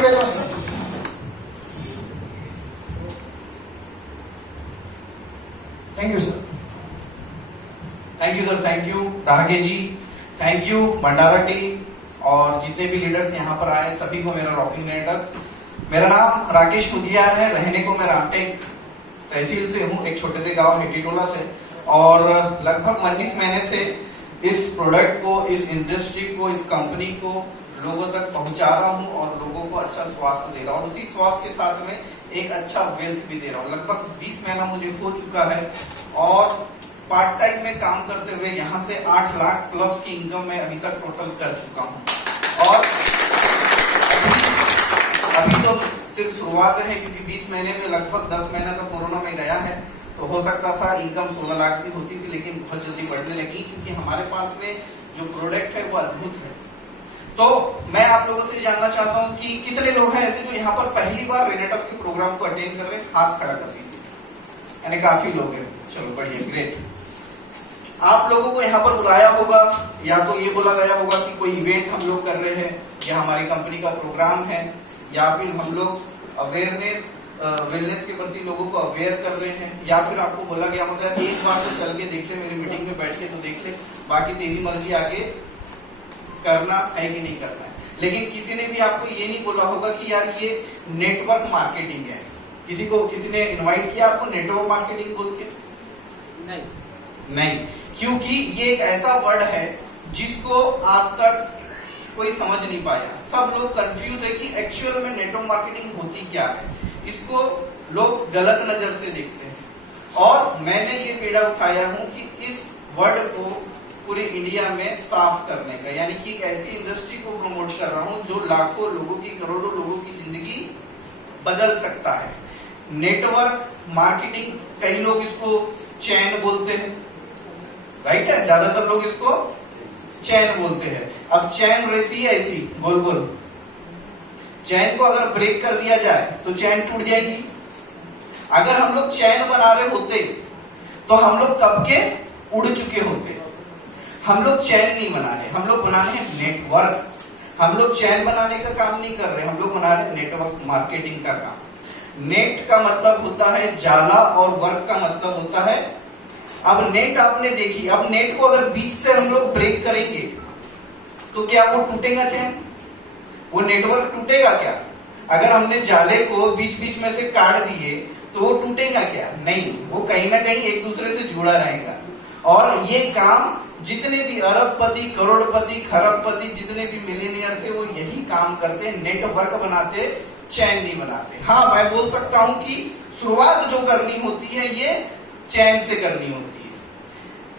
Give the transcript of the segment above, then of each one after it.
You very much sir. Thank you sir. Thank you sir, thank you Dage ji, thank you Bhandara team और जितने भी leaders यहाँ पर आए सभी को मेरा रॉकिंग रेटर्स। मेरा नाम राकेश मुदियार है, रहने को मैं रामटेक तहसील से हूँ, एक छोटे से गांव हेटीटोला से, और लगभग 19 महीने से इस प्रोडक्ट को, इस इंडस्ट्री को, इस कंपनी को लोगों तक पहुंचा रहा हूं और लोगों को अच्छा स्वास्थ्य दे रहा हूं और उसी स्वास्थ्य के साथ में एक अच्छा वेल्थ भी दे रहा हूं। लगभग 20 महीना मुझे हो चुका है और पार्ट टाइम में काम करते हुए यहाँ से 8 लाख प्लस की इनकम मैं अभी तक टोटल कर चुका हूँ। और अभी तो सिर्फ शुरुआत है क्योंकि 20 महीने में लगभग 10 महीना तो कोरोना में गया है, तो हो सकता था इनकम 16 लाख भी होती थी, लेकिन बहुत जल्दी बढ़ने लगी क्योंकि हमारे पास में जो प्रोडक्ट है वो अद्भुत है। तो मैं आप लोगों से जानना चाहता हूं कि कितने लोग हैं ऐसे जो यहाँ पर पहली बार रेनेटस के प्रोग्राम को अटेंड कर रहे हैं, हाथ खड़ा कर लीजिए। यानी काफी लोग हैं, चलो बढ़िया, ग्रेट। आप लोगों को यहाँ पर बुलाया होगा या तो ये बोला गया होगा कि कोई इवेंट हम लोग कर रहे हैं या हमारी कंपनी का प्रोग्राम है या फिर हम लोग अवेयरनेस वेलनेस के प्रति लोगों को अवेयर कर रहे हैं, या फिर आपको बोला गया मतलब एक बार तो चल के देख ले, मेरी मीटिंग में बैठ के तो देख ले, बाकी तेरी मर्जी आगे करना है कि नहीं करना है। लेकिन किसी ने भी आपको ये नहीं बोला होगा कि यार ये नेटवर्क मार्केटिंग है। किसी ने इनवाइट किया आपको नेटवर्क मार्केटिंग बोल के? नहीं, क्योंकि ये एक ऐसा वर्ड है जिसको आज तक कोई समझ नहीं पाया। सब लोग कंफ्यूज है कि एक्चुअल में नेटवर्क मार्केटिंग होती क्या है, इसको लोग गलत नजर से देखते हैं। और मैंने ये बीड़ा उठाया हूं कि इस वर्ड को पूरे इंडिया में साफ करने का, यानी कि एक ऐसी इंडस्ट्री को प्रमोट कर रहा हूं जो लाखों लोगों की, करोड़ों लोगों की जिंदगी बदल सकता है। नेटवर्क मार्केटिंग, कई लोग इसको चैन बोलते हैं, राइट है, ज्यादातर लोग इसको चैन बोलते हैं। अब चैन रहती है ऐसी गोल गोल, चैन को अगर ब्रेक कर दिया जाए तो चैन टूट जाएगी। अगर हम लोग चैन बना रहे होते तो हम लोग कब के उड़ चुके होते। हम लोग चैन नहीं बना रहे, हम लोग बना रहे हैं नेटवर्क। हम लोग चैन बनाने का काम नहीं कर रहे, हम लोग बना रहे हैं नेटवर्क मार्केटिंग का काम। नेट का मतलब होता है जाला और वर्क का मतलब होता है, अब नेट आपने देखी, अब नेट को अगर बीच से हम लोग ब्रेक करेंगे तो क्या वो टूटेगा चैन? वो नेटवर्क टूटेगा क्या? अगर हमने जाले को बीच बीच में से काट दिए तो वो टूटेगा क्या? नहीं, वो कहीं ना कहीं एक दूसरे से जुड़ा रहेगा। और ये काम जितने भी अरबपति, करोड़पति, खरबपति, जितने भी मिलीनियर थे वो यही काम करते, नेटवर्क बनाते, चैन नहीं बनाते। हाँ, मैं बोल सकता हूं कि शुरुआत जो करनी होती है ये चैन से करनी होती है।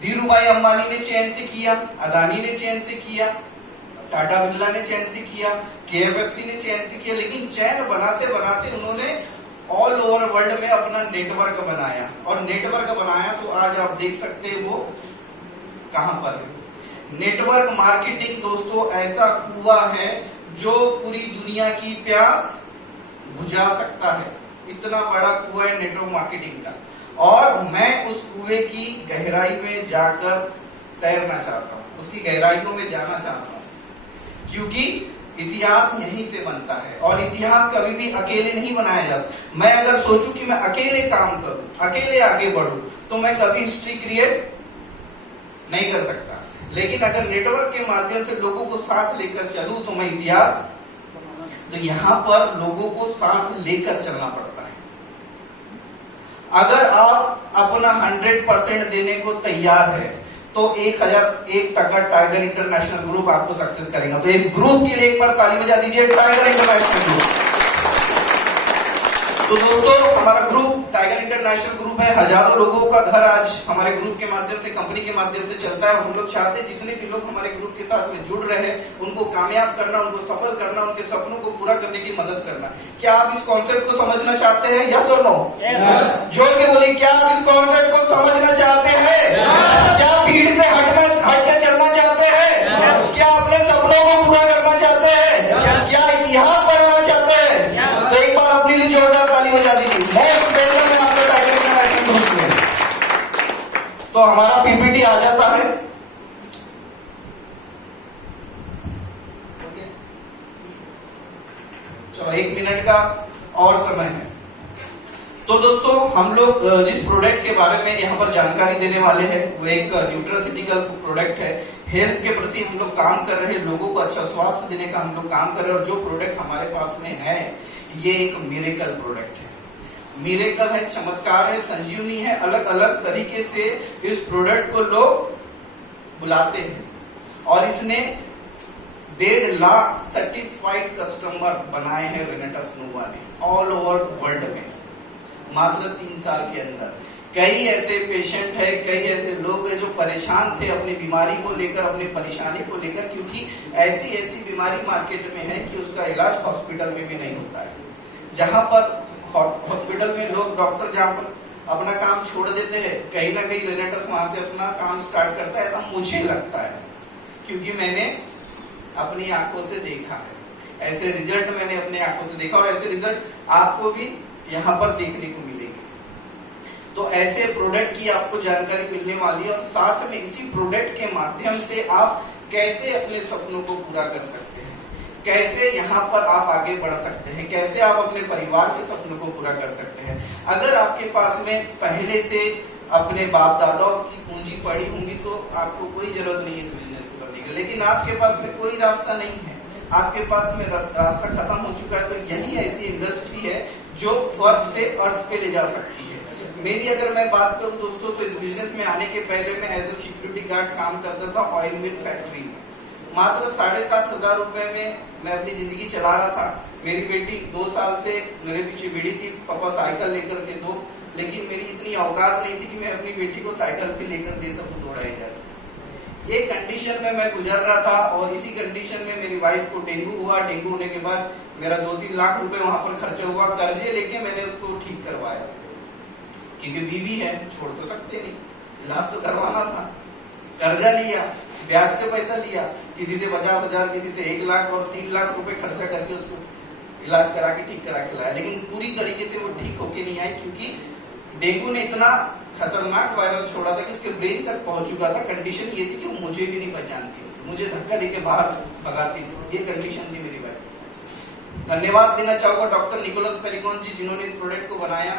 धीरूभाई अंबानी ने चैन से किया, अदानी ने चैन से किया, टाटा बिरला ने चैन से किया, केएफएफसी ने चैन से किया, लेकिन चैन बनाते बनाते उन्होंने ऑल ओवर वर्ल्ड में अपना नेटवर्क बनाया। और नेटवर्क बनाया तो आज आप देख सकते हैं वो कहां पर है। नेटवर्क मार्केटिंग दोस्तों ऐसा कुआं है जो पूरी दुनिया की प्यास बुझा सकता है। इतना बड़ा कुआं है नेटवर्क मार्केटिंग का, और मैं उस कुएं की गहराई में जाकर तैरना चाहता हूं, उसकी गहराइयों में जाना चाहता हूं, क्योंकि इतिहास यहीं से बनता है और इतिहास कभी भी अकेले नहीं बनाया जाता। मैं अगर सोचूं कि मैं अकेले काम करूं, अकेले आगे बढ़ूं, तो मैं कभी हिस्ट्री क्रिएट नहीं कर सकता। लेकिन अगर नेटवर्क के माध्यम से लोगों को साथ लेकर चलूं तो मैं इतिहास, तो यहाँ पर लोगों को साथ लेकर चलना पड़ता है। अगर आप अपना 100% देने को तैयार है तो 1001 टाइगर इंटरनेशनल ग्रुप आपको सक्सेस करेगा। तो इस ग्रुप के लिए एक बार ताली बजा दीजिए, टाइगर इंटरनेशनल ग्रुप। तो दोस्तों हमारा ग्रुप टाइगर इंटरनेशनल ग्रुप है, हजारों लोगों का घर आज हमारे ग्रुप के माध्यम से, कंपनी के माध्यम से चलता है। हम लोग चाहते हैं जितने भी लोग हमारे ग्रुप के साथ में जुड़ रहे हैं उनको कामयाब करना, उनको सफल करना, उनके सपनों को पूरा करने की मदद करना। क्या आप इस कॉन्सेप्ट को समझना चाहते हैं? यस और नो? जोर के बोलिए, क्या आप इस कॉन्सेप्ट को समझना चाहते हैं? क्या भीड़ से हट के चलना चाहते हैं? क्या अपने सपनों को पूरा करना चाहते हैं? क्या इतिहास बनाना चाहते हैं? तो एक बार अपने लिए जोरदार ताली बजा दीजिए। मोस्ट वेलकम है आपका टाइगर इंटरनेशनल ग्रुप में। तो हमारा पीपीटी आ जाता है, चलो 1 मिनट का और समय है। तो दोस्तों हम लोग जिस प्रोडक्ट के बारे में यहाँ पर जानकारी देने वाले हैं वो एक न्यूट्रास्यूटिकल प्रोडक्ट है। हेल्थ के प्रति हम लोग काम कर रहे हैं, लोगों को अच्छा स्वास्थ्य देने का हम लोग काम कर रहे हैं, और जो प्रोडक्ट हमारे पास में है ये एक मिरेकल प्रोडक्ट है। मिरेकल है, चमत्कार है, संजीवनी है। अलग अलग तरीके से इस प्रोडक्ट को लोग बुलाते हैं और इसने 1.5 लाख सेटिस्फाइड कस्टमर बनाए हैं रेनेटस नोवा ने ऑल ओवर वर्ल्ड में मात्र 3 साल के अंदर। कई ऐसे पेशेंट है, कई ऐसे लोग हैं जो परेशान थे अपनी बीमारी को लेकर, अपनी परेशानी को लेकर, क्योंकि ऐसी बीमारी मार्केट में है कि उसका इलाज हॉस्पिटल में भी नहीं होता है। जहां पर हॉस्पिटल में लोग डॉक्टर जहां पर अपना काम छोड़ देते हैं, कहीं ना कहीं रेनेटस वहां से अपना काम स्टार्ट करता है, ऐसा मुझे लगता है, क्योंकि मैंने अपनी आंखों से देखा है। ऐसे रिजल्ट मैंने अपनी आंखों से देखा और ऐसे रिजल्ट आपको भी यहाँ पर देखने को मिलेंगे। तो ऐसे प्रोडक्ट की आपको जानकारी मिलने वाली है और साथ में इसी प्रोडक्ट के माध्यम से आप कैसे अपने सपनों को पूरा कर सकते हैं, कैसे यहाँ पर आप आगे बढ़ सकते हैं, कैसे आप अपने परिवार के सपनों को पूरा कर सकते हैं। अगर आपके पास में पहले से अपने बाप दादाओं की पूंजी पड़ी होंगी तो आपको कोई जरूरत नहीं है इस बिजनेस को करने की, लेकिन आपके पास में कोई रास्ता नहीं है, आपके पास में रास्ता खत्म हो चुका है, तो यही ऐसी इंडस्ट्री है जो फर्श से अर्श पे ले जा सकती है। मेरी अगर मैं बात करूं दोस्तों, तो इस बिजनेस में आने के पहले मैं एज ए सिक्योरिटी गार्ड काम करता था ऑयल मिल फैक्ट्री में। मात्र 7,500 रुपए में मैं अपनी जिंदगी चला रहा था। मेरी बेटी 2 साल से मेरे पीछे भिड़ी थी, पापा साइकिल लेकर के दो, लेकिन मेरी इतनी औकात नहीं थी कि मैं अपनी बेटी को साइकिल पे लेकर दे सकूं दौड़ाई जाए। ये कंडीशन में मैं गुजर रहा था और इसी कंडीशन में मेरी वाइफ को डेंगू हुआ। डेंगू होने के बाद मेरा 2-3 लाख रुपए वहां पर खर्चा हुआ। कर्जे लेके मैंने उसको ठीक करवाया, क्योंकि बीवी है, छोड़ तो सकते नहीं, इलाज तो करवाना था। कर्जा लिया, ब्याज से पैसा लिया, किसी से 50,000, किसी से 1 लाख और 3 लाख रुपए खर्चा करके उसको इलाज करा के ठीक करा के लाया, लेकिन पूरी तरीके से वो ठीक होके नहीं आई, क्योंकि डेंगू ने इतना खतरनाक वायरस छोड़ा था कि उसके ब्रेन तक पहुंच चुका था। कंडीशन ये थी कि वो मुझे भी नहीं पहचानती थी, मुझे धक्का देके बाहर भगाती थी। ये कंडीशन थी मेरी वाइफ। धन्यवाद देना चाहूंगा डॉक्टर निकोलस पेरिगोन जी, जिन्होंने इस प्रोडक्ट को बनाया।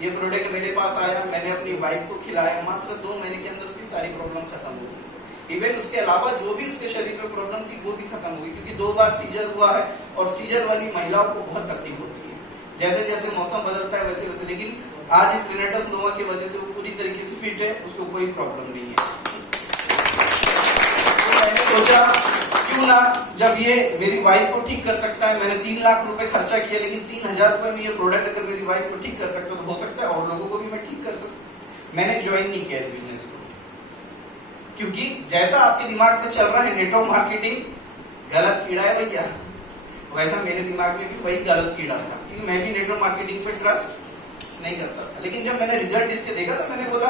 ये प्रोडक्ट मेरे पास आया, मैंने अपनी वाइफ को खिलाया, मात्र 2 महीने के अंदर उसकी सारी प्रॉब्लम खत्म हो गई। इवन उसके अलावा जो भी उसके शरीर में प्रॉब्लम थी वो भी खत्म हो गई, क्योंकि 2 बार सीजर हुआ है और सीजर वाली महिलाओं को बहुत तकलीफ होती है, जैसे जैसे मौसम बदलता है वैसे वैसे। लेकिन आज इस रेनेटस नोवा की वजह से वो पूरी तरीके से फिट है, उसको कोई प्रॉब्लम नहीं है। तो मैंने सोचा क्यों ना, जब ये मेरी वाइफ को ठीक कर सकता है, मैंने 3 लाख रुपए खर्चा किया, लेकिन 3,000 रुपए में ये प्रोडक्ट अगर मेरी वाइफ को ठीक कर सकता तो हो सकता है और लोगों को भी मैं ठीक कर सकता। मैंने ज्वाइन नहीं किया इस बिजनेस को, क्योंकि जैसा आपके दिमाग में चल रहा है नेटवर्क मार्केटिंग गलत कीड़ा है भैया, वैसा मेरे दिमाग में भी वही गलत कीड़ा था, क्योंकि मैं भी नेटवर्क मार्केटिंग पे ट्रस्ट नहीं करता था। लेकिन जब मैंने रिजल्ट इसके देखा तो मैंने बोला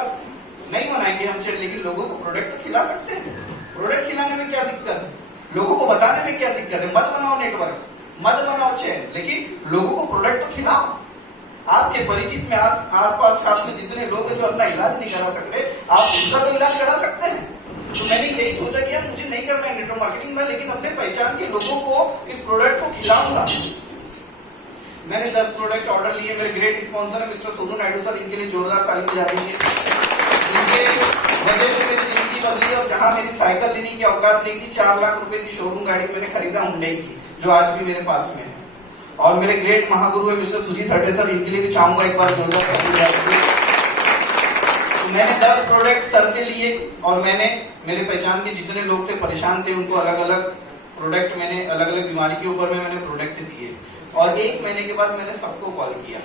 नहीं बनाएंगे हम चल, लेकिन लोगों को प्रोडक्ट तो खिला सकते हैं। प्रोडक्ट खिलाने में क्या दिक्कत है, लोगों को बताने में क्या दिक्कत है। मत बनाओ नेटवर्क, मत बनाओ चैन, लेकिन लोगों को प्रोडक्ट तो खिलाओ। आपके परिचित में आसपास खास में जितने लोग हैं जो अपना इलाज नहीं करा सकते, आप उनका तो इलाज करा सकते हैं। तो मैंने यही सोचा कि यार मुझे नहीं करना है नेटवर्क मार्केटिंग में, लेकिन अपने पहचान के लोगों को इस प्रोडक्ट को खिलाऊंगा। मैंने 10 प्रोडक्ट ऑर्डर लिए। मेरे ग्रेट स्पॉन्सर है मिस्टर सोनू नायडू सर, इनके लिए जोरदार ताली बजा दीजिए। इनके वजह से मेरी जिंदगी बदली और जहां मेरी साइकिल लेने की औकात नहीं थी, 4 लाख रुपए की शोरूम गाड़ी मैंने खरीदा हुंडई की, जो आज भी मेरे पास में है। और मेरे ग्रेट महागुरु है मिस्टर सुजीत हटे सर, इनके लिए भी चाहूंगा एक बार जोरदार ताली बजा दीजिए। तो मैंने 10 प्रोडक्ट सर से लिए और मैंने मेरे पहचान के जितने लोग थे, परेशान थे, उनको अलग अलग प्रोडक्ट मैंने अलग अलग बीमारी के ऊपर में मैंने प्रोडक्ट दिए। और 1 महीने के बाद मैंने सबको कॉल किया,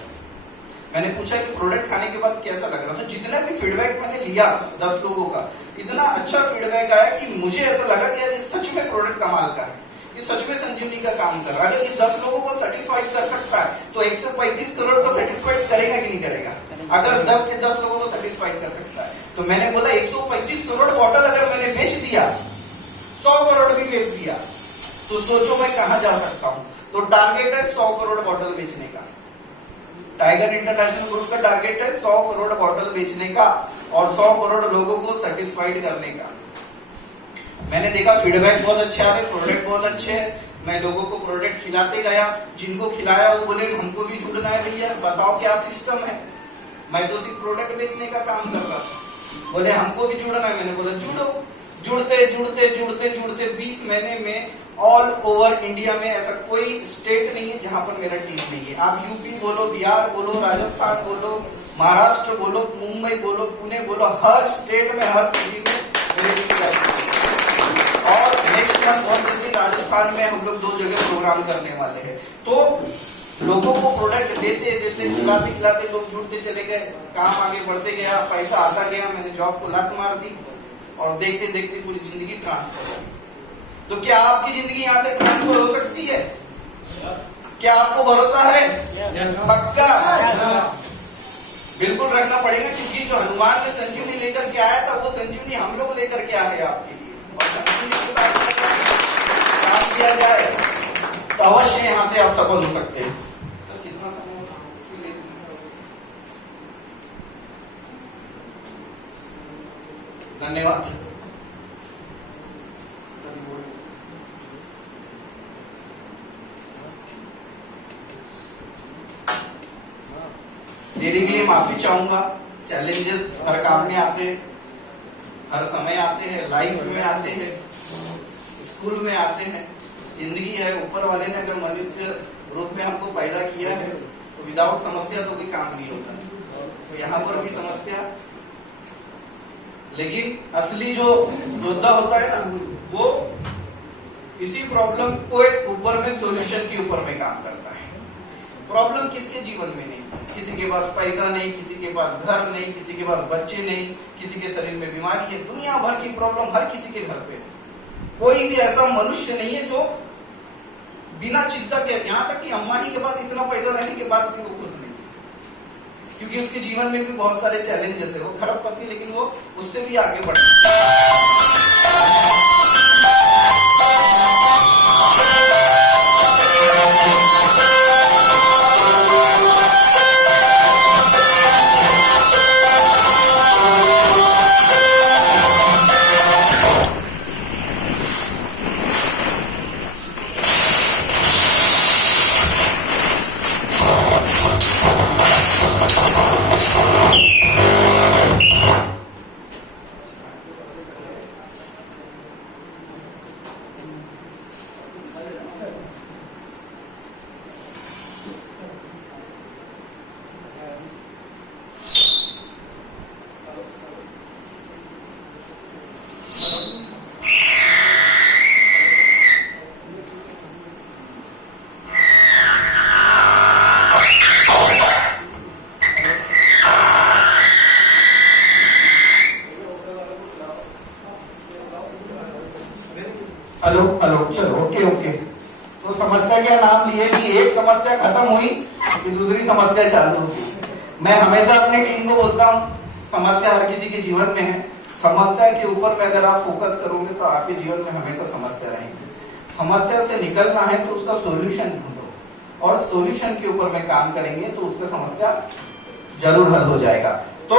मैंने पूछा कि प्रोडक्ट खाने के बाद कैसा लग रहा। तो जितना भी फीडबैक मैंने लिया 10 लोगों का, इतना अच्छा फीडबैक आया कि मुझे ऐसा लगा कि यार सच में प्रोडक्ट कमाल का है, ये सच में संजीवनी का काम कर रहा है। अगर ये 10 लोगों को सेटिस्फाइड कर सकता है तो 135 करोड़ को सेटिस्फाइड करेगा कि नहीं करेगा। अगर 10 के 10 लोगों को सेटिस्फाइड कर सकता है तो मैंने बोला 135 करोड़ बॉटल अगर मैंने बेच दिया, 100 करोड़ भी बेच दिया, तो सोचो मैं कहां जा सकता हूं। तो टारगेट है 100 करोड़ बॉटल बेचने का। टाइगर इंटरनेशनल ग्रुप का टारगेट है 100 करोड़ बॉटल बेचने का और 100 करोड़ लोगों को सेटिस्फाइड करने का। मैंने देखा फीडबैक बहुत अच्छे आ रहे, प्रोडक्ट बहुत अच्छे हैं, मैं लोगों को प्रोडक्ट खिलाते गया, जिनको खिलाया वो बोले हमको भी जुड़ना है भैया, बताओ क्या सिस्टम है। मैं तो सिर्फ प्रोडक्ट बेचने का काम कर रहा था, बोले हमको भी जुड़ना है। मैंने बोला जुड़ो। जुड़ते जुड़ते जुड़ते जुड़ते 20 महीने में ऑल ओवर इंडिया में ऐसा कोई स्टेट नहीं है जहां पर मेरा टीम नहीं है। आप यूपी बोलो, बिहार बोलो, राजस्थान बोलो, महाराष्ट्र बोलो, मुंबई बोलो, पुणे बोलो, हर स्टेट में, हर सिटी में मेरी टीम है। और नेक्स्ट मंथ बहुत जल्दी राजस्थान में हम लोग 2 जगह प्रोग्राम करने वाले हैं। तो लोगों को प्रोडक्ट देते देते खिलाते खिलाते लोग जुड़ते चले गए, काम आगे बढ़ते गया, पैसा आता गया, मैंने जॉब को लात मार दी और देखते देखते पूरी जिंदगी ट्रांसफर हो गई। तो क्या आपकी जिंदगी यहाँ से ट्रांसफर हो सकती है? क्या आपको भरोसा है? पक्का? बिल्कुल रखना पड़ेगा, क्योंकि जो हनुमान ने संजीवनी लेकर के आया था वो संजीवनी हम लोग लेकर के आ गए आपके लिए। और संजीवनी के साथ काम किया जाए तो अवश्य यहाँ से आप सफल हो सकते हैं। सर कितना समय? धन्यवाद। देरी के लिए माफी चाहूंगा। चैलेंजेस हर काम में आते हैं, हर समय आते हैं, लाइफ में आते हैं, स्कूल में आते हैं। जिंदगी है, ऊपर वाले ने अगर मनुष्य रूप में हमको पैदा किया है तो विदाउट समस्या तो कोई काम नहीं होता। तो यहाँ पर भी समस्या, लेकिन असली जो योद्धा होता है ना, वो इसी प्रॉब्लम को एक ऊपर में सॉल्यूशन के ऊपर में काम करता है। प्रॉब्लम किसके जीवन में नहीं? किसी के पास पैसा नहीं, किसी के पास घर नहीं, किसी के पास बच्चे नहीं, किसी के शरीर में बीमारी है। दुनिया भर की प्रॉब्लम हर किसी के घर पे है। कोई भी ऐसा मनुष्य नहीं है जो बिना चिंता के, यहाँ तक कि अंबानी के पास इतना पैसा रहने के बाद भी वो खुश नहीं है, क्योंकि उसके जीवन में भी बहुत सारे चैलेंजेस है। वो खरबपति, लेकिन वो उससे भी आगे बढ़ हेलो हेलो, चलो ओके ओके। तो समस्या का नाम लिए कि एक समस्या खत्म हुई कि दूसरी समस्या चालू होगी। मैं हमेशा अपने टीम को बोलता हूँ, समस्या हर किसी के जीवन में है। समस्या के ऊपर में अगर आप फोकस करोगे तो आपके जीवन में हमेशा समस्या रहेगी। समस्या से निकलना है तो उसका सॉल्यूशन ढूंढो, और सॉल्यूशन के ऊपर में काम करेंगे तो उसका समस्या जरूर हल हो जाएगा। तो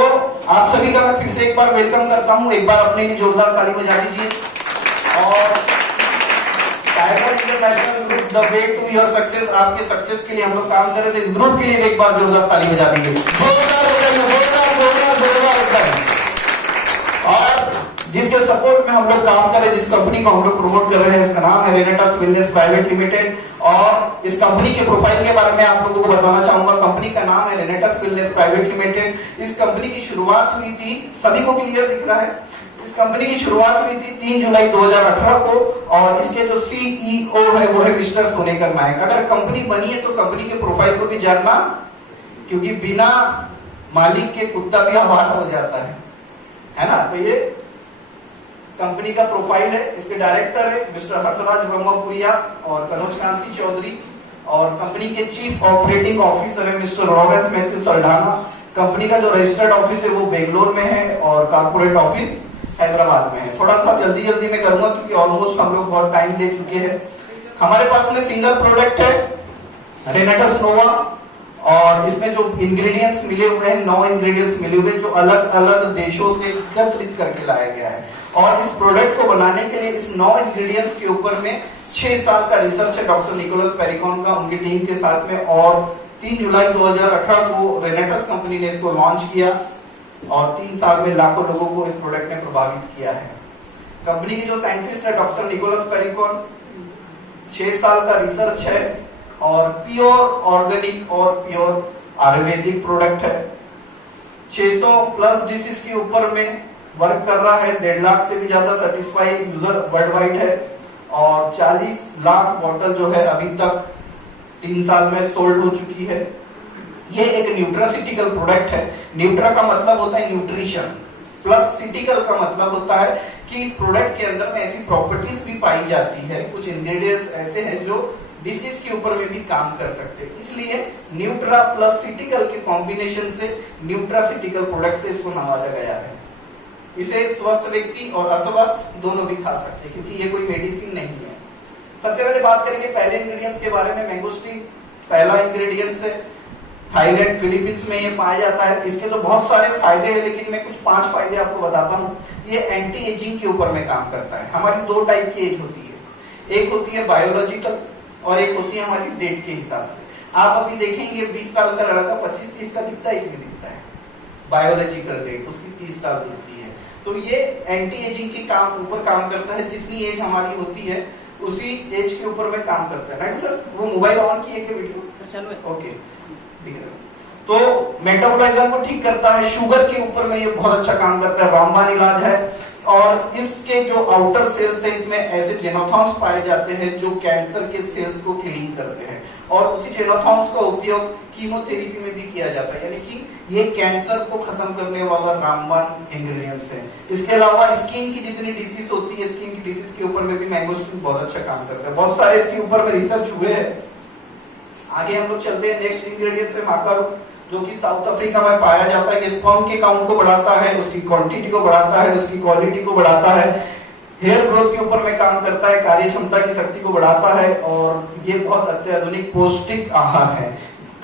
आप सभी का मैं फिर से एक बार वेलकम करता हूँ। एक बार अपने लिए जोरदार ताली बजा दीजिए। और Tiger International Group, the way to your success, आपके सक्सेस के लिए हम लोग काम कर रहे थे। इस ग्रुप के लिए एक बार जोरदार ताली बजा दीजिए। जोरदार और जिसके सपोर्ट में हम लोग काम कर रहे हैं, जिस कंपनी को हम लोग प्रमोट कर रहे हैं, इसका नाम है रेनेटस वेलनेस प्राइवेट लिमिटेड। और इस कंपनी के प्रोफाइल के बारे में आप लोगों को बताना चाहूंगा। कंपनी का नाम है रेनेटस वेलनेस प्राइवेट लिमिटेड। इस कंपनी की शुरुआत हुई थी, सभी को क्लियर दिख रहा है? इस कंपनी की शुरुआत हुई थी 3 जुलाई 2018 को, और इसके जो सीईओ है वो है मिस्टर सोनेकर नायक। अगर कंपनी बनी है तो कंपनी के प्रोफाइल को भी जानना, क्योंकि बिना मालिक के कुत्ता भी आवारा हो जाता है ना। तो ये कंपनी का प्रोफाइल है। इसके डायरेक्टर है मिस्टर हर्षराज ब्रह्मपुरिया और कनोज कांति चौधरी, और कंपनी के चीफ ऑपरेटिंग ऑफिसर है मिस्टर रॉबर्ट मैथ्यू सल्ढाना। कंपनी का जो रजिस्टर्ड ऑफिस है वो बेंगलोर में है, और कॉर्पोरेट ऑफिस हैदराबाद में है। थोड़ा सा जल्दी जल्दी में करूंगा क्योंकि ऑलमोस्ट हम लोग बहुत टाइम ले चुके हैं। हमारे पास में सिंगल प्रोडक्ट है रेनेटस नोवा, और इसमें जो इंग्रेडिएंट्स मिले हुए हैं 9 इंग्रेडिएंट्स मिले हुए जो अलग अलग देशों से एकत्रित करके लाया गया है। और इस प्रोडक्ट को बनाने के लिए इस 9 इंग्रेडिएंट्स के ऊपर में 6 साल का रिसर्च है डॉक्टर निकोलस पेरिकॉन का उनकी टीम के साथ में, और 3 जुलाई 2018 को रेनेटस कंपनी ने इसको लॉन्च किया और 3 साल में लाखों लोगों को इस प्रोडक्ट ने प्रभावित किया है। कंपनी के जो साइंटिस्ट है डॉक्टर निकोलस पेरिकॉन, 6 साल का रिसर्च है और प्योर ऑर्गेनिक और प्योर आयुर्वेदिक प्रोडक्ट है। 600 प्लस डिसीज के ऊपर में वर्क कर रहा है, 1.5 लाख से भी ज्यादा सेटिस्फाइड यूजर वर्ल्ड वाइड है और 40 लाख बॉटल जो है अभी तक 3 साल में सोल्ड हो चुकी है। ये एक न्यूट्रासिटिकल प्रोडक्ट है। न्यूट्रा का मतलब होता है न्यूट्रिशन, प्लस सिटिकल का मतलब होता है कि इस प्रोडक्ट के अंदर में ऐसी प्रॉपर्टीज भी पाई जाती है, कुछ इंग्रेडिएंट्स ऐसे हैं जो डिसीज के ऊपर में भी काम कर सकते हैं। इसलिए न्यूट्रा प्लस सिटिकल के कॉम्बिनेशन से न्यूट्रासिटिकल प्रोडक्ट से इसको नवाजा गया है। इसे स्वस्थ व्यक्ति और अस्वस्थ दोनों भी खा सकते हैं क्योंकि ये कोई मेडिसिन नहीं है। सबसे पहले बात करेंगे पहले इंग्रेडिएंट्स के बारे में। मैंगोस्टीन पहला इंग्रेडिएंट्स है, थाईलैंड फिलीपींस में ये पाया जाता है। इसके तो बहुत सारे फायदे हैं लेकिन मैं कुछ 5 फायदे आपको बताता हूँ। ये एंटी एजिंग के ऊपर में काम करता है। हमारी 2 टाइप की एज होती है, एक होती है बायोलॉजिकल और एक होती है हमारी डेट के हिसाब से। आप अभी देखेंगे 20 साल का लड़का 25-30 का दिखता है, इसमें दिखता है। बायोलॉजिकल डेट उसकी 30 साल दिखती है। तो ये एंटी एजिंग के ऊपर काम करता है। जितनी एज हमारी होती है उसी एज के ऊपर में काम करता है। राइट सर, वो मोबाइल ऑन किए के वीडियो चालू है? ओके, दिख रहा है। तो मेटाबॉलिज्म को ठीक करता है। शुगर के ऊपर में ये बहुत अच्छा काम करता है, रामबाण इलाज है। और इसके जो आउटर सेल्स है इसमें ऐसे जेनोथॉर्म्स पाए जाते हैं जो कैंसर के सेल्स को किलिंग करते हैं और उसी जेनोथॉर्म्स का उपयोग कीमोथेरेपी में भी किया जाता है। यानी कि ये कैंसर को खत्म करने वाला रामबाण इंग्रेडिएंट्स है। इसके अलावा स्किन की जितनी डिसीज होती है, स्किन की डिसीज के ऊपर में भी मैंगोस्टीन बहुत अच्छा काम करता है। बहुत सारे इसके ऊपर में रिसर्च हुए हैं। आगे हम लोग चलते हैं। नेक्स्ट इंग्रेडिएंट्स है माका रूट, जो कि साउथ अफ्रीका में पाया जाता है। कि स्पर्म के काउंट को बढ़ाता है, उसकी क्वांटिटी को बढ़ाता है, उसकी क्वालिटी को बढ़ाता है, हेयर ग्रोथ के ऊपर में काम करता है, कार्य क्षमता की शक्ति को बढ़ाता है और ये बहुत अत्याधुनिक पौष्टिक आहार है।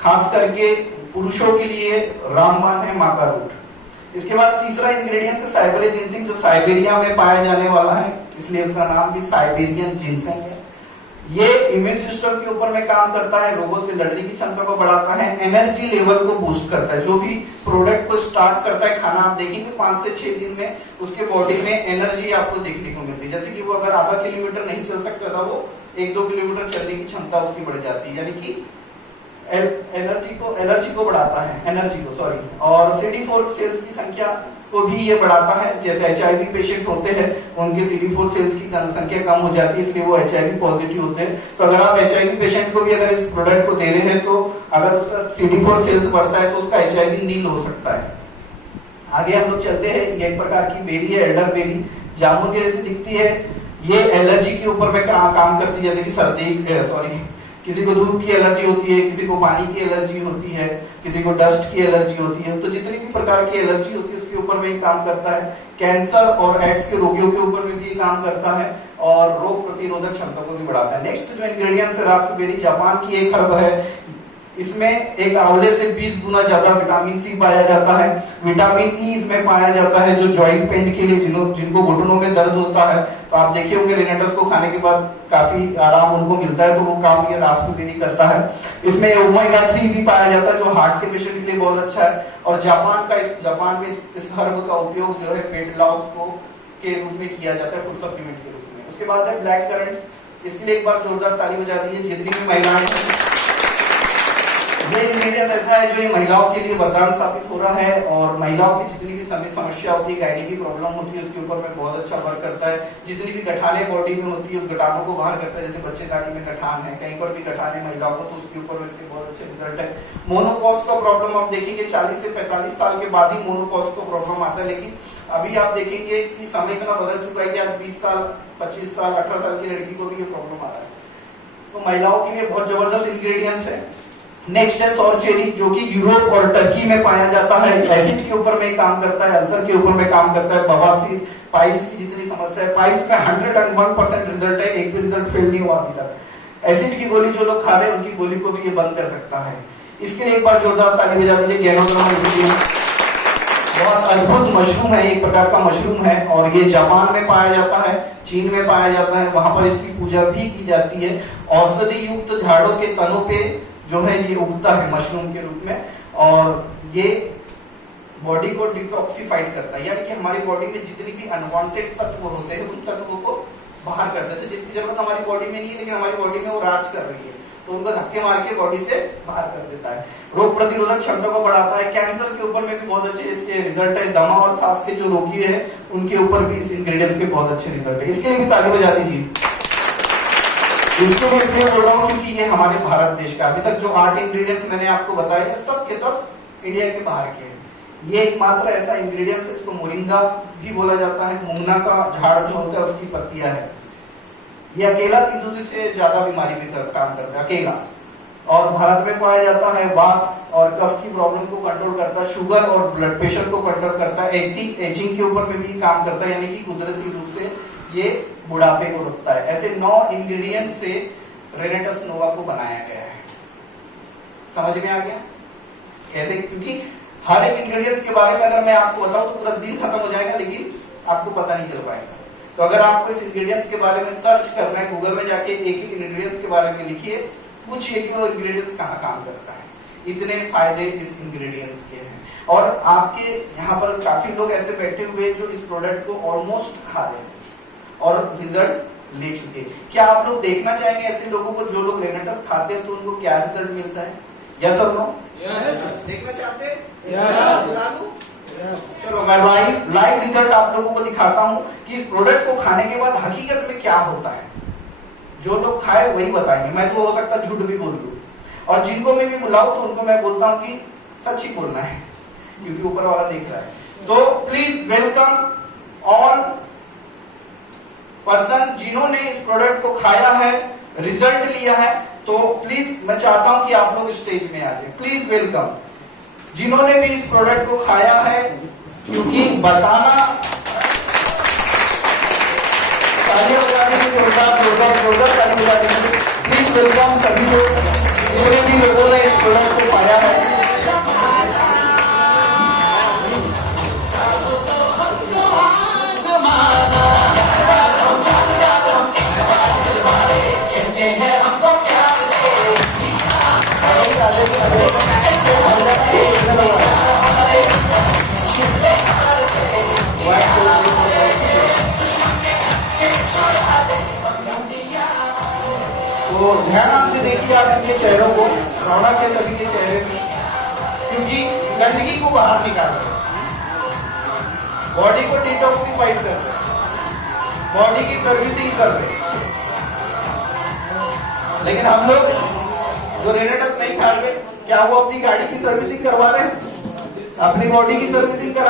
खास करके पुरुषों के लिए रामबाण है माका रूट। इसके बाद तीसरा इंग्रेडिएंट है साइबेरियन जिनसेंग, जो साइबेरिया में पाया जाने वाला है, इसलिए उसका नाम भी साइबेरियन जिनसेंग है। ये इम्यून सिस्टम के ऊपर में काम करता है, रोगों से लड़ने की क्षमता को बढ़ाता है, एनर्जी लेवल को बूस्ट करता है। जो भी प्रोडक्ट को स्टार्ट करता है खाना, आप देखेंगे 5 से 6 दिन में उसके बॉडी में एनर्जी आपको देखने को मिलती है। जैसे कि वो अगर आधा किलोमीटर नहीं चल सकता था, वो 1-2 किलोमीटर चलने की क्षमता उसकी बढ़ जाती है। यानी कि एनर्जी को बढ़ाता है, और CD4 सेल्स की संख्या को भी ये बढ़ाता है। जैसे HIV पेशेंट होते हैं उनके CD4 सेल्स की संख्या कम हो जाती है, इसलिए वो HIV पॉजिटिव होते हैं। तो अगर आप HIV पेशेंट को भी अगर इस प्रोडक्ट को दे रहे हैं तो अगर उसका CD4 सेल्स बढ़ता है तो उसका HIV नील हो सकता है। आगे हम लोग चलते हैं। ये एक प्रकार की बेरी है, एल्डर बेरी, जामुन के जैसे दिखती है। ये एलर्जी के ऊपर में काम करती है, जैसे कि किसी को धूप की एलर्जी होती है, किसी को पानी की एलर्जी होती है, किसी को डस्ट की एलर्जी होती है। तो जितनी भी प्रकार की एलर्जी होती है उसके ऊपर में काम करता है। कैंसर और एड्स के रोगियों के ऊपर में भी काम करता है और रोग प्रतिरोधक क्षमता को भी बढ़ाता है। नेक्स्ट जो इंग्रेडिएंट्स है रास्पबेरी, जापान की एक हर्ब है। इसमें एक आंवले से 20 गुना ज्यादा विटामिन सी पाया जाता है। विटामिन ई इसमें पाया जाता है जो जॉइंट पेन के लिए, जिनको घुटनों में दर्द होता है, तो आप देखे होंगे रेनेटस को खाने के बाद काफी आराम उनको मिलता है, तो वो काम ये रास्पबेरी करता है। इसमें ओमेगा 3 भी पाया जाता है जो हार्ट के पेशेंट के लिए बहुत अच्छा है। और जापान में इस हर्ब का उपयोग जो है वेट लॉस के रूप में किया जाता है, फूड सप्लीमेंट के रूप में। उसके बाद है ब्लैक करंट। इसके लिए एक बार जोरदार ताली बजा दीजिए। जितनी भी महिलाएं, ये इंग्रेडिएंट ऐसा है जो महिलाओं के लिए वरदान साबित हो रहा है और महिलाओं की जितनी भी समस्या होती है, गायनी की प्रॉब्लम होती है, उसके ऊपर में बहुत अच्छा वर्क करता है। जितनी भी गठाने बॉडी में होती है उस गठानों को बाहर करता है। जैसे बच्चेदानी में गठान है, कहीं पर भी गठान है महिलाओं को, तो उसके ऊपर इसके बहुत अच्छे रिजल्ट है। मोनोपॉज का प्रॉब्लम आप देखेंगे 40 से 45 साल के बाद ही मोनोपॉज का प्रॉब्लम आता है, लेकिन अभी आप देखेंगे कि समय इतना बदल चुका है कि आज 20 साल 25 साल 18 साल की लड़की को भी ये प्रॉब्लम आ रहा है। तो महिलाओं के लिए बहुत जबरदस्त इंग्रेडिएंट्स है। नेक्स्ट है सौर चेरी, जो कि यूरोप और टर्की में पाया जाता है। एसिड के ऊपर में काम करता है, अल्सर के ऊपर में काम करता है, बवासीर, पाइल्स की जितनी समस्या है, पाइल्स में 101% रिजल्ट है, एक भी रिजल्ट फेल नहीं हुआ अभी तक। एसिड की गोली जो लोग खा रहे हैं उनकी गोली को भी ये बंद कर सकता है। इसके लिए एक बार जोरदार ताली बजा दीजिए। बहुत अद्भुत मशरूम है, एक प्रकार का मशरूम है और ये जापान में पाया जाता है, चीन में पाया जाता है, वहां पर इसकी पूजा भी की जाती है। औषधि युक्त झाड़ों के तनों पे जो है ये उगता है मशरूम के रूप में और ये बॉडी को डिटॉक्सिफाइड करता है, यानी कि हमारी बॉडी में जितनी भी अनवांटेड तत्व होते हैं उन तत्वों को बाहर कर देते हैं, जिसकी जरूरत हमारी बॉडी में नहीं है लेकिन हमारी बॉडी में वो राज कर रही है, तो उनको धक्के मार के बॉडी से बाहर कर देता है। रोग प्रतिरोधक क्षमता को बढ़ाता है। कैंसर के ऊपर में भी बहुत अच्छे इसके रिजल्ट है। दमा और सांस के जो रोगी है उनके ऊपर भी इस इंग्रेडिएंट्स के बहुत अच्छे रिजल्ट है। इसके लिए भी ताली बजा दीजिए। इसके लिए इसलिए बोल रहा हूँ क्योंकि ये हमारे भारत देश का, अभी तक जो 8 इंग्रेडिएंट्स मैंने आपको बताए सब के सब इंडिया के बाहर के हैं। ये एकमात्र ऐसा इंग्रेडिएंट्स है, इसको मोरिंगा भी बोला जाता है। मुंगना का झाड़ जो होता है उसकी पत्तियां है। ये अकेला 300 से ज्यादा बीमारी भी काम करता है अकेला, और भारत में पाया जाता है। वात और कफ की प्रॉब्लम को कंट्रोल करता है, शुगर और ब्लड प्रेशर को कंट्रोल करता है, एंटी एजिंग के ऊपर में भी काम करता है, यानी कि कुदरती रूप से ये बुढ़ापे को रोकता है। ऐसे 9 इंग्रेडिएंट से रेनेटस नोवा को बनाया गया है। समझ में आ गया कैसे? क्योंकि हर एक इंग्रेडिएंट्स के बारे में अगर मैं आपको बताऊं तो पूरा दिन खत्म हो जाएगा, लेकिन आपको पता नहीं चल पाएगा। तो अगर आपको इस इंग्रेडिएंट्स के बारे में सर्च करना है, गूगल में जाके एक एक इंग्रेडिएंट्स के बारे में लिखिए, पूछिए कि वो इंग्रेडिएंट्स कहाँ काम करता है। इतने फायदे इस इंग्रेडिएंट्स के हैं। और आपके यहाँ पर काफी लोग ऐसे बैठे हुए जो इस प्रोडक्ट को ऑलमोस्ट खा रहे हैं और रिजल्ट ले चुके। क्या आप लोग देखना चाहेंगे ऐसे लोगों को जो लोग रेनेटस खाते हैं तो उनको क्या रिजल्ट मिलता है? यस और नो? देखना चाहते हैं? चलो मैं लाइव रिजल्ट आप लोगों को दिखाता हूँ कि इस प्रोडक्ट को खाने के बाद हकीकत में क्या होता है। जो लोग खाए वही बताएंगे, मैं तो हो सकता है झूठ भी बोल दूं, और जिनको मैं भी बुलाऊं तो उनको मैं बोलता हूँ कि सच ही बोलना है क्योंकि ऊपर वाला देख रहा है। तो प्लीज वेलकम ऑल पर्सन जिन्होंने इस प्रोडक्ट को खाया है, रिजल्ट लिया है। तो प्लीज मैं चाहता हूं कि आप लोग स्टेज में आ जाए। प्लीज वेलकम जिन्होंने भी इस प्रोडक्ट को खाया है, क्योंकि बताना प्लीज वेलकम सभी लोग जितने भी लोगों ने इस प्रोडक्ट को खाया है। तो ध्यान से देखिए आप इनके चेहरों को, रौनक है सभी के चेहरे में, क्योंकि गंदगी को बाहर निकाल रहे हैं, बॉडी को डिटॉक्सिफाइड कर रहे हैं, बॉडी की सर्विसिंग कर रहे हैं। लेकिन हम लोग जो रेनेटस नहीं खा रहे, क्या वो अपनी गाड़ी की सर्विसिंग करवा रहे हैं? अपनी बॉडी की सर्विसिंग करा